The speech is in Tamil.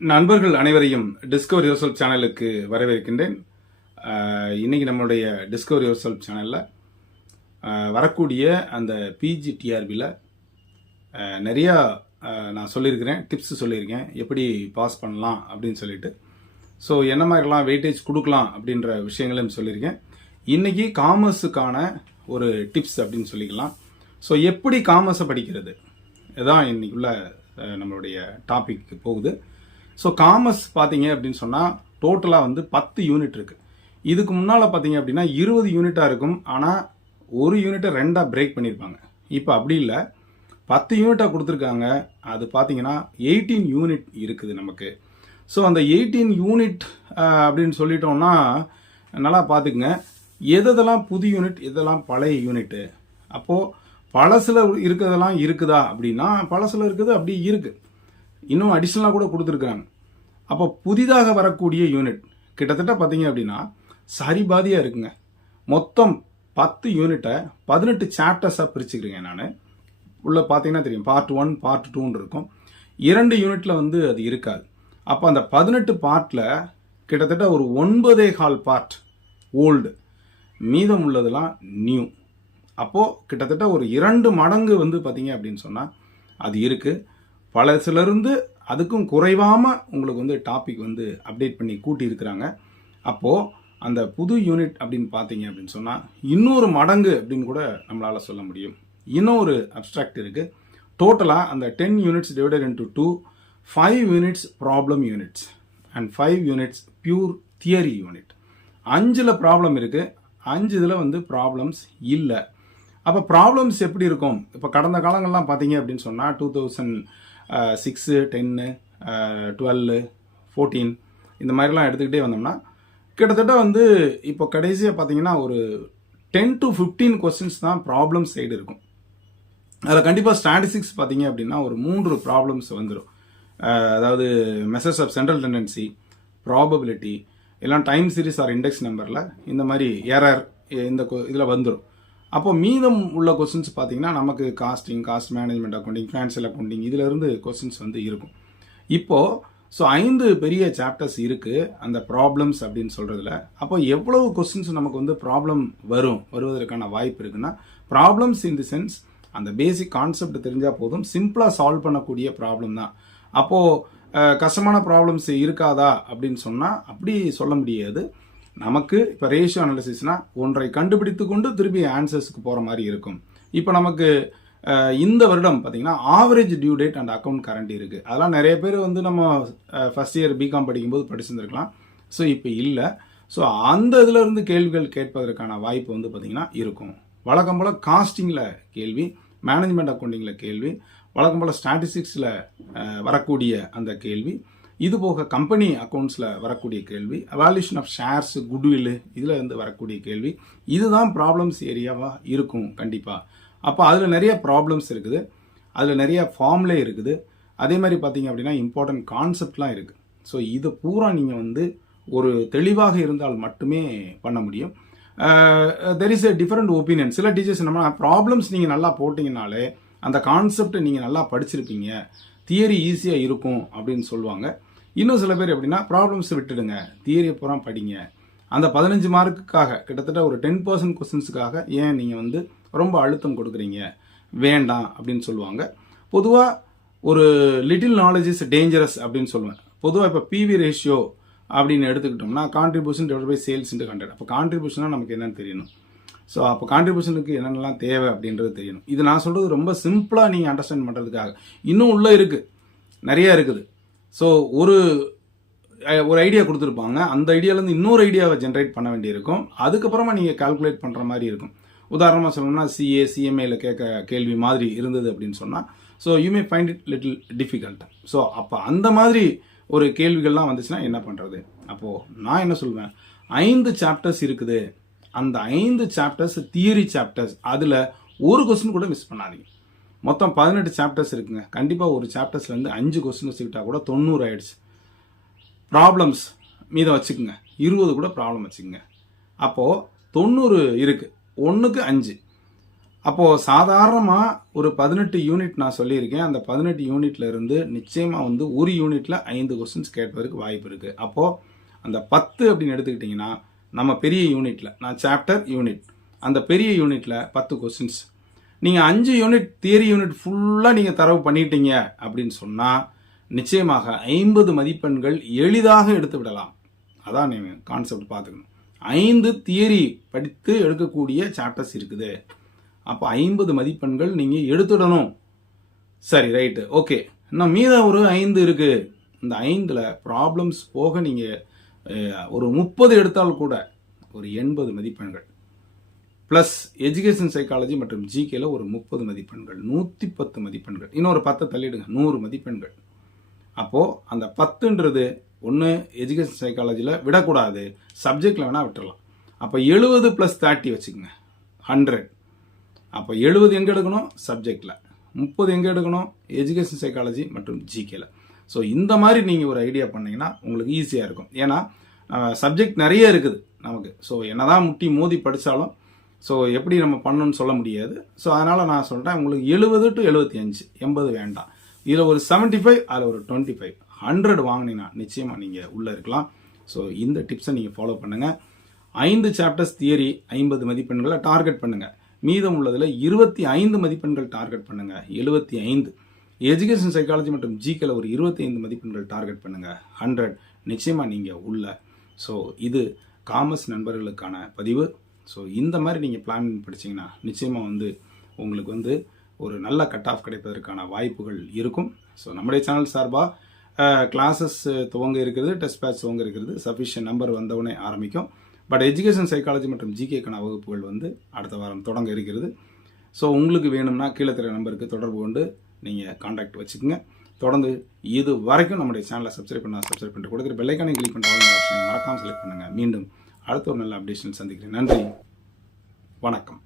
நண்பர்கள் அனைவரையும் டிஸ்கவர் யுவர் செல்ஃப் சேனலுக்கு வரவேற்கின்றேன். இன்னைக்கு நம்மளுடைய டிஸ்கவர் யுவர் செல்ஃப் சேனலில் வரக்கூடிய அந்த பிஜிடிஆர்பியில் நிறையா நான் சொல்லியிருக்கிறேன், டிப்ஸ் சொல்லியிருக்கேன், எப்படி பாஸ் பண்ணலாம் அப்படின்னு சொல்லிட்டு. ஸோ என்ன மாதிரிலாம் வெயிட்டேஜ் கொடுக்கலாம் அப்படின்ற விஷயங்களையும் சொல்லியிருக்கேன். இன்னைக்கு காமர்ஸுக்கான ஒரு டிப்ஸ் அப்படின்னு சொல்லிக்கலாம். ஸோ எப்படி காமர்ஸை படிக்கிறது இதுதான் இன்னைக்குள்ள நம்மளுடைய டாபிக் போகுது. ஸோ காமர்ஸ் பார்த்தீங்க அப்படின்னு சொன்னால் டோட்டலாக வந்து 10 யூனிட் இருக்குது. இதுக்கு முன்னால் பார்த்தீங்க அப்படின்னா 20 யூனிட்டாக இருக்கும். ஆனால் ஒரு யூனிட்டை 2ஆக பிரேக் பண்ணியிருப்பாங்க. இப்போ அப்படி இல்லை, 10 யூனிட்டாக கொடுத்துருக்காங்க. அது பார்த்தீங்கன்னா 18 யூனிட் இருக்குது நமக்கு. ஸோ அந்த 18 யூனிட் அப்படின்னு சொல்லிட்டோம்னா நல்லா பார்த்துக்குங்க, எதெல்லாம் புது யூனிட், எதெல்லாம் பழைய யூனிட்டு. அப்போது பழசில் இருக்கிறதெல்லாம் இருக்குதா அப்படின்னா பழசில் இருக்குது, அப்படி இருக்குது. இன்னும் அடிஷ்னலாக கூட கொடுத்துருக்குறாங்க. அப்போ புதிதாக வரக்கூடிய யூனிட் கிட்டத்தட்ட பார்த்தீங்க அப்படின்னா சரிபாதியாக இருக்குங்க. மொத்தம் 10 யூனிட்டை 18 சாப்டர்ஸாக பிரிச்சுக்கிறேங்க. நான் உள்ள பார்த்தீங்கன்னா தெரியும், பார்ட் 1 பார்ட் 2 இருக்கும். 2 யூனிட்டில் வந்து அது இருக்காது. அப்போ அந்த 18 பார்ட்டில் கிட்டத்தட்ட ஒரு 9.25 பார்ட் ஓல்டு, மீதம் உள்ளதெல்லாம் நியூ. அப்போது கிட்டத்தட்ட ஒரு 2 மடங்கு வந்து பார்த்தீங்க அப்படின்னு சொன்னால் அது இருக்குது. பழசிலிருந்து அதுக்கும் குறைவாமல் உங்களுக்கு வந்து டாபிக் வந்து அப்டேட் பண்ணி கூட்டி இருக்கிறாங்க. அப்போது அந்த புது யூனிட் அப்படின்னு பார்த்தீங்க அப்படின்னு சொன்னால் இன்னொரு மடங்கு அப்படின்னு கூட நம்மளால் சொல்ல முடியும். இன்னொரு அப்ட்ராக்ட் இருக்குது. டோட்டலாக அந்த 10 units divided into 2, 5 units problem units and 5 units pure theory unit. 5ல் ப்ராப்ளம் இருக்குது, 5 இதில் வந்து ப்ராப்ளம்ஸ் இல்லை. அப்போ ப்ராப்ளம்ஸ் எப்படி இருக்கும்? இப்போ கடந்த காலங்கள்லாம் பார்த்தீங்க அப்படின்னு சொன்னால் 2006, 10, 12, 14 இந்த மாதிரிலாம் எடுத்துக்கிட்டே வந்தோம்னா கிட்டத்தட்ட வந்து இப்போ கடைசியாக பார்த்தீங்கன்னா ஒரு 10 to 15 கொஸ்டின்ஸ் தான் ப்ராப்ளம் சைடு இருக்கும். அதில் கண்டிப்பாக ஸ்டாட்டிஸ்டிக்ஸ் பார்த்தீங்க அப்படின்னா ஒரு 3 ப்ராப்ளம்ஸ் வந்துடும். அதாவது measures of central tendency, probability, எல்லாம் டைம் சீரிஸ் ஆர் இண்டெக்ஸ் நம்பரில் இந்த மாதிரி எரர் இந்த இதில் வந்துடும். அப்போ மீதம் உள்ள கொஸ்டின்ஸ் பார்த்தீங்கன்னா நமக்கு costing, cost management accounting, financial accounting இதிலிருந்து கொஸ்டின்ஸ் வந்து இருக்கும். இப்போது ஸோ 5 பெரிய சாப்டர்ஸ் இருக்குது அந்த ப்ராப்ளம்ஸ் அப்படின்னு சொல்கிறதுல. அப்போ எவ்வளவு கொஸ்டின்ஸ் நமக்கு வந்து ப்ராப்ளம் வருவதற்கான வாய்ப்பு இருக்குன்னா, ப்ராப்ளம்ஸ் இன் தி சென்ஸ் அந்த பேசிக் கான்செப்ட் தெரிஞ்சால் போதும், சிம்பிளாக சால்வ் பண்ணக்கூடிய ப்ராப்ளம் தான். அப்போது கஷ்டமான ப்ராப்ளம்ஸ் இருக்காதா அப்படின்னு சொன்னால் அப்படி சொல்ல முடியாது. நமக்கு இப்போ ரேஷியோ அனாலிசிஸ்னால் ஒன்றை கண்டுபிடித்து கொண்டு திருப்பி ஆன்சர்ஸுக்கு போகிற மாதிரி இருக்கும். இப்போ நமக்கு இந்த வருடம் பார்த்தீங்கன்னா average due date and account current இருக்குது. அதெல்லாம் நிறைய பேர் வந்து நம்ம ஃபர்ஸ்ட் இயர் பிகாம் படிக்கும்போது படிச்சிருந்துருக்கலாம். ஸோ இப்போ இல்லை. ஸோ அந்த இதில் இருந்து கேள்விகள் கேட்பதற்கான வாய்ப்பு வந்து பார்த்திங்கன்னா இருக்கும். வழக்கம் போல் காஸ்டிங்கில் கேள்வி, மேனேஜ்மெண்ட் அக்கௌண்டிங்கில் கேள்வி, வழக்கம் போல் ஸ்டாட்டிஸ்டிக்ஸில் வரக்கூடிய அந்த கேள்வி, இது போக கம்பெனி அக்கௌண்ட்ஸில் வரக்கூடிய கேள்வி, அவால்யூஷன் ஆஃப் ஷேர்ஸ், குட்வில் இதில் இருந்து வரக்கூடிய கேள்வி, இதுதான் ப்ராப்ளம்ஸ் ஏரியாவாக இருக்கும் கண்டிப்பாக. அப்போ அதில் நிறைய ப்ராப்ளம்ஸ் இருக்குது, அதில் நிறைய ஃபார்ம்லே இருக்குது. அதே மாதிரி பார்த்தீங்க அப்படின்னா இம்பார்ட்டன்ட் கான்செப்ட்லாம் இருக்குது. ஸோ இது பூரா நீங்கள் வந்து ஒரு தெளிவாக இருந்தால் மட்டுமே பண்ண முடியும். There is a different opinion. சில டீச்சர்ஸ் நம்ம ப்ராப்ளம்ஸ் நீங்கள் நல்லா போட்டிங்கனாலே அந்த கான்செப்ட் நீங்கள் நல்லா படிச்சிருப்பீங்க, தியரி ஈஸியாக இருக்கும் அப்படின்னு சொல்லுவாங்க. இன்னும் சில பேர் எப்படின்னா ப்ராப்ளம்ஸ் விட்டுடுங்க, தியரியை பூரா படிங்க, அந்த 15 மார்க்குக்காக கிட்டத்தட்ட ஒரு 10% கொஸ்டின்ஸுக்காக ஏன் நீங்கள் வந்து ரொம்ப அழுத்தம் கொடுக்குறீங்க, வேண்டாம் அப்படின்னு சொல்லுவாங்க. பொதுவாக ஒரு லிட்டில் நாலேஜ் இஸ் டேஞ்சரஸ் அப்படின்னு சொல்லுவேன். பொதுவாக இப்போ பிவி ரேஷியோ அப்படின்னு எடுத்துக்கிட்டோம்னா contribution divide by sales into 100. அப்போ கான்ட்ரிபியூஷனாக நமக்கு என்னன்னு தெரியணும். ஸோ அப்போ கான்ட்ரிபியூஷனுக்கு என்னென்னலாம் தேவை அப்படின்றது தெரியணும். இது நான் சொல்கிறது ரொம்ப சிம்பிளாக நீங்கள் அண்டர்ஸ்டாண்ட் பண்ணுறதுக்காக. இன்னும் உள்ளே இருக்குது, நிறையா இருக்குது. ஸோ ஒரு ஐடியா கொடுத்துருப்பாங்க, அந்த ஐடியாவிலேருந்து இன்னொரு ஐடியாவை ஜென்ரேட் பண்ண வேண்டியிருக்கும். அதுக்கப்புறமா நீங்கள் கால்குலேட் பண்ணுற மாதிரி இருக்கும். உதாரணமாக சொல்லணும்னா சிஏ, சிஎம்ஏல கேட்க கேள்வி மாதிரி இருந்தது அப்படின்னு சொன்னால் so you may find it little difficult. So அப்போ அந்த மாதிரி ஒரு கேள்விகள்லாம் வந்துச்சுன்னா என்ன பண்ணுறது? அப்போது நான் என்ன சொல்வேன், 5 சாப்டர்ஸ் இருக்குது. அந்த 5 சாப்டர்ஸ் தியரி சாப்டர்ஸ், அதில் ஒரு கொஸ்டின் கூட மிஸ் பண்ணாதீங்க. மொத்தம் 18 சாப்டர்ஸ் இருக்குங்க. கண்டிப்பாக ஒரு சாப்டர்ஸ்லேருந்து 5 கொஸ்டின் வச்சுக்கிட்டா கூட 90 ஆயிடுச்சு. ப்ராப்ளம்ஸ் மீதம் வச்சுக்கோங்க, 20 கூட ப்ராப்ளம் வச்சுக்கோங்க. அப்போது 90 இருக்குது, 1க்கு 5. அப்போது சாதாரணமாக ஒரு 18 யூனிட் நான் சொல்லியிருக்கேன். அந்த 18 யூனிட்ல இருந்து நிச்சயமாக வந்து ஒரு யூனிட்டில் 5 கொஸ்டின்ஸ் கேட்பதற்கு வாய்ப்பு இருக்குது. அப்போது அந்த 10 அப்படின்னு எடுத்துக்கிட்டிங்கன்னா நம்ம பெரிய யூனிட்டில், நான் சாப்டர் யூனிட், அந்த பெரிய யூனிட்டில் 10 கொஸ்டின்ஸ். நீங்கள் 5 யூனிட் தியரி யூனிட் ஃபுல்லாக நீங்கள் தரவு பண்ணிட்டீங்க அப்படின்னு சொன்னால் நிச்சயமாக 50 மதிப்பெண்கள் எளிதாக எடுத்து விடலாம். அதான் நீங்கள் கான்செப்ட் பார்த்துக்கணும். 5 தியரி படித்து எடுக்கக்கூடிய சாப்டர்ஸ் இருக்குது. அப்போ 50 மதிப்பெண்கள் நீங்கள் எடுத்துடணும். சரி, ரைட்டு, ஓகே. இன்னும் மீதம் ஒரு 5 இருக்குது. இந்த 5ல் ப்ராப்ளம்ஸ் போக நீங்கள் ஒரு 30 எடுத்தால் கூட ஒரு 80 மதிப்பெண்கள். ப்ளஸ் எஜுகேஷன் சைக்காலஜி மற்றும் ஜிகேல ஒரு 30 மதிப்பெண்கள், 110 மதிப்பெண்கள். இன்னொரு 10 தள்ளிடுங்க, 100 மதிப்பெண்கள். அப்போது அந்த 10ன்றது ஒன்று எஜுகேஷன் சைக்காலஜியில் விடக்கூடாது, சப்ஜெக்டில் வேணால் விட்டுறலாம். அப்போ 70 + 30 வச்சுக்கோங்க, 100. அப்போ 70 எங்கே எடுக்கணும்? சப்ஜெக்டில். 30 எங்கே எடுக்கணும்? எஜுகேஷன் சைக்காலஜி மற்றும் ஜிகேல. ஸோ இந்த மாதிரி நீங்கள் ஒரு ஐடியா பண்ணிங்கன்னா உங்களுக்கு ஈஸியாக இருக்கும். ஏன்னா சப்ஜெக்ட் நிறைய இருக்குது நமக்கு. ஸோ என்னதான் முட்டி மோதி படித்தாலும் ஸோ எப்படி நம்ம பண்ணணும்னு சொல்ல முடியாது. ஸோ அதனால் நான் சொல்கிறேன், உங்களுக்கு 70 to 75, 80 வேண்டாம். இதில் ஒரு 75, அதில் ஒரு 25, 100 வாங்கினீங்கன்னா நிச்சயமாக நீங்கள் உள்ளே இருக்கலாம். ஸோ இந்த டிப்ஸை நீங்கள் ஃபாலோ பண்ணுங்கள். 5 சாப்டர்ஸ் தியரி 50 மதிப்பெண்களை டார்கெட் பண்ணுங்கள். மீதம் உள்ளதில் 25 மதிப்பெண்கள் டார்கெட் பண்ணுங்கள். 75 எஜுகேஷன் சைக்காலஜி மற்றும் ஜிகேல ஒரு 25 மதிப்பெண்கள் டார்கெட் பண்ணுங்கள். 100 நிச்சயமாக நீங்கள் உள்ள. ஸோ இது காமர்ஸ் நண்பர்களுக்கான பதிவு. ஸோ இந்த மாதிரி நீங்கள் பிளான் படிச்சிங்கன்னா நிச்சயமாக வந்து உங்களுக்கு வந்து ஒரு நல்ல கட் ஆஃப் கிடைப்பதற்கான வாய்ப்புகள் இருக்கும். ஸோ நம்முடைய சேனல் சார்பாக கிளாஸஸ் துவங்க இருக்கிறது, டெஸ்ட் பேட்ச் துவங்க இருக்கிறது. சஃபிஷியன்ட் நம்பர் வந்தவுடனே ஆரம்பிக்கும். பட் எஜுகேஷன் சைக்காலஜி மற்றும் ஜிகேக்கான வகுப்புகள் வந்து அடுத்த வாரம் தொடங்க இருக்கிறது. ஸோ உங்களுக்கு வேணும்னா கீழே தெரிய நம்பருக்கு தொடர்பு கொண்டு நீங்கள் கான்டாக்ட் வச்சுக்கோங்க. தொடர்ந்து இது வரைக்கும் நம்முடைய சேனலை சப்ஸ்கிரைப் பண்ணிட்டு கொடுக்குற பெல்லைக்கானை கிளிக் பண்ணுற ஆப்ஷனை மறக்காமல் செலக்ட் பண்ணுங்கள். மீண்டும் அடுத்த ஒரு நல்ல அப்டேஷன் சந்திக்கிறேன். நன்றி, வணக்கம்.